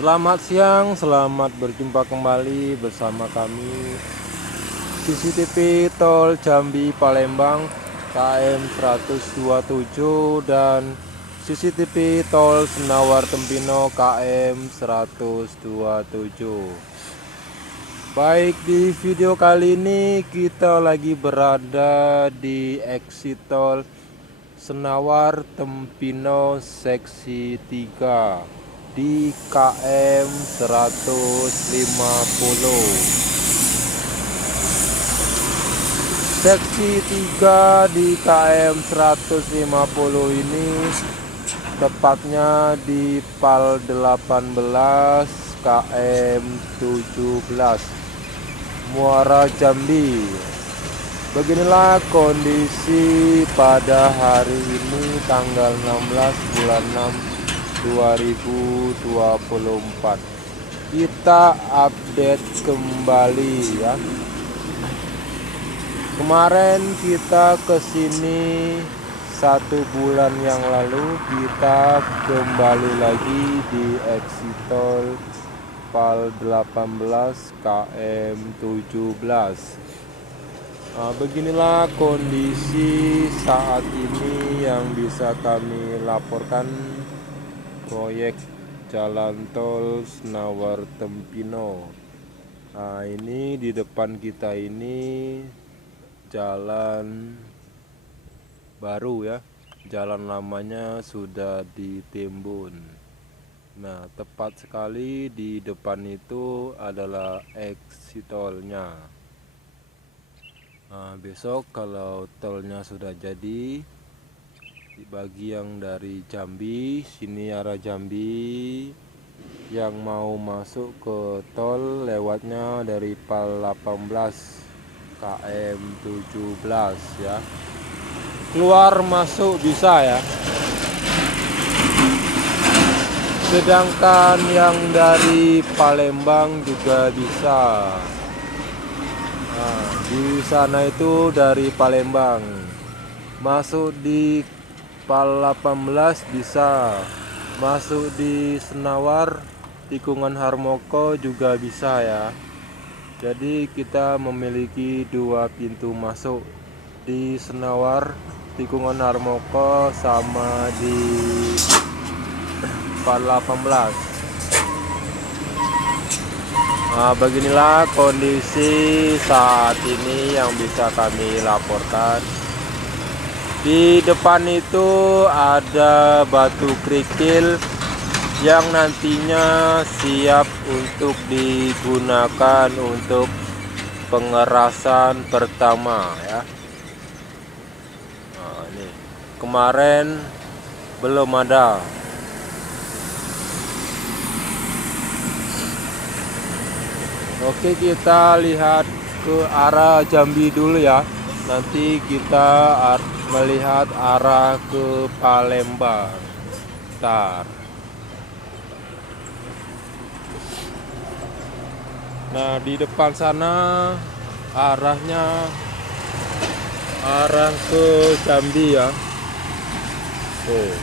Selamat siang, selamat berjumpa kembali bersama kami CCTV Tol Jambi Palembang KM 127 dan CCTV Tol Senawar Tempino KM 127. Baik, di video kali ini kita lagi berada di exit tol Senawar Tempino seksi 3 di KM 150. Seksi 3 di KM 150 ini tepatnya di PAL 18 KM 17 Muara Jambi. Beginilah kondisi pada hari ini tanggal 16 bulan 6 2024. Kita update kembali ya. Kemarin kita kesini 1 bulan yang lalu, kita kembali lagi di exit tol PAL 18 KM 17. Nah, beginilah kondisi saat ini yang bisa kami laporkan proyek jalan tol Senawar Tempino. Nah, ini di depan kita ini jalan baru ya. Jalan lamanya sudah ditimbun. Nah, tepat sekali di depan itu adalah exit tolnya. Nah, besok kalau tolnya sudah jadi, bagi yang dari Jambi, sini arah Jambi, yang mau masuk ke tol lewatnya dari PAL 18 KM 17 ya. Keluar masuk bisa ya. Sedangkan yang dari Palembang juga bisa. Nah, di sana itu dari Palembang masuk di PAL 18 bisa, masuk di Senawar tikungan Harmoko juga bisa ya. Jadi kita memiliki 2 pintu masuk di Senawar tikungan Harmoko sama di PAL 18. Nah, beginilah kondisi saat ini yang bisa kami laporkan. Di depan itu ada batu kerikil yang nantinya siap untuk digunakan untuk pengerasan pertama ya. Nah, ini kemarin belum ada. Oke, kita lihat ke arah Jambi dulu ya. Nanti kita melihat arah ke Palembang. Bentar. Nah, di depan sana arahnya arah ke Jambi ya. Oh,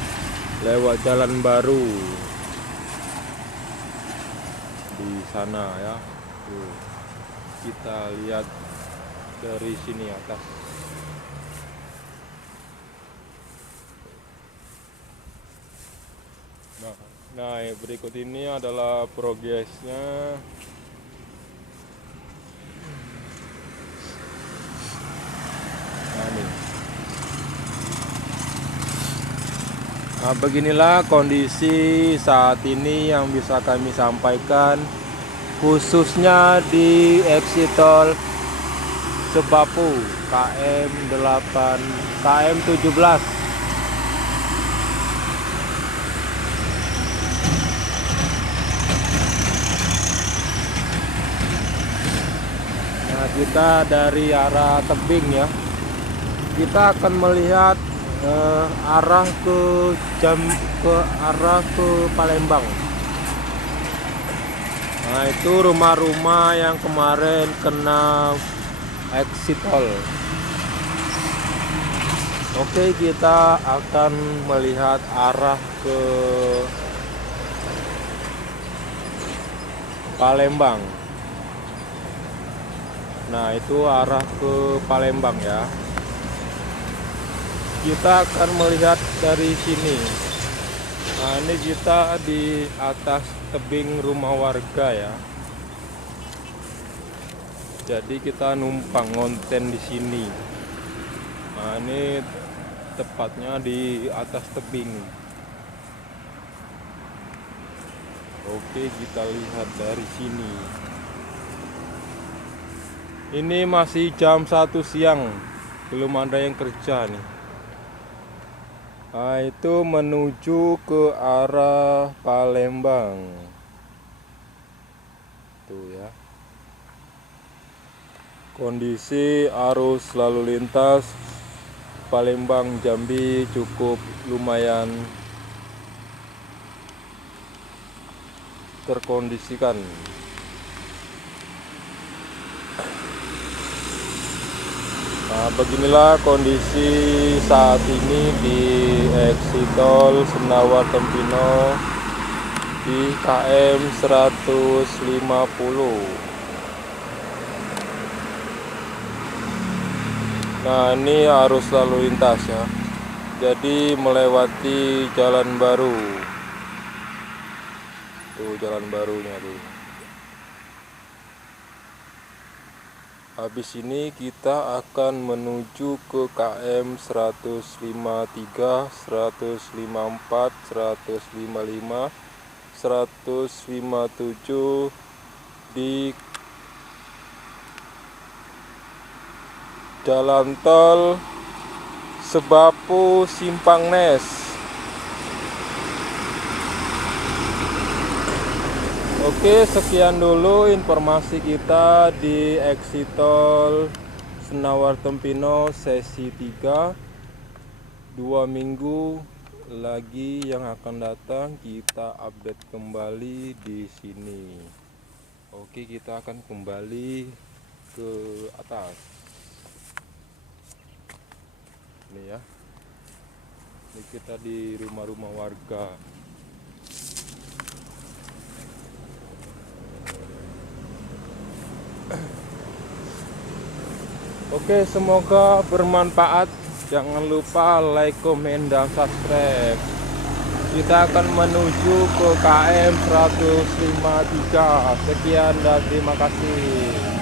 lewat jalan baru di sana ya. Tuh, kita lihat dari sini atas. Nah, berikut ini adalah progresnya. Nah, beginilah kondisi saat ini yang bisa kami sampaikan, khususnya di exit tol Sebapu KM 17. Nah, kita dari arah tebing ya, kita akan melihat arah ke Palembang. Nah, itu rumah-rumah yang kemarin kena exit tol. Oke, kita akan melihat arah ke Palembang. Nah, itu arah ke Palembang ya. Kita akan melihat dari sini. Nah, ini kita di atas tebing rumah warga ya. Jadi kita numpang konten di sini. Nah, ini tepatnya di atas tebing. Oke, kita lihat dari sini. Ini masih jam 1 siang, belum ada yang kerja nih. Nah, itu menuju ke arah Palembang. Tuh ya. Kondisi arus lalu lintas Palembang Jambi cukup lumayan terkondisikan. Nah, beginilah kondisi saat ini di exit tol Senawa Tempino di KM 150. Nah, ini arus lalu lintas ya. Jadi melewati jalan baru. Tuh jalan barunya tuh. Habis ini kita akan menuju ke KM 153, 154, 155, 157 di Jalan Tol Sebapu Simpang Nes. Oke, sekian dulu informasi kita di exit tol Senawar Tempino sesi 3. 2 minggu lagi yang akan datang kita update kembali di sini. Oke, kita akan kembali ke atas. Ini ya. Ini kita di rumah-rumah warga. Oke, semoga bermanfaat. Jangan lupa like, komen, dan subscribe. Kita akan menuju ke KM 153. Sekian dan terima kasih.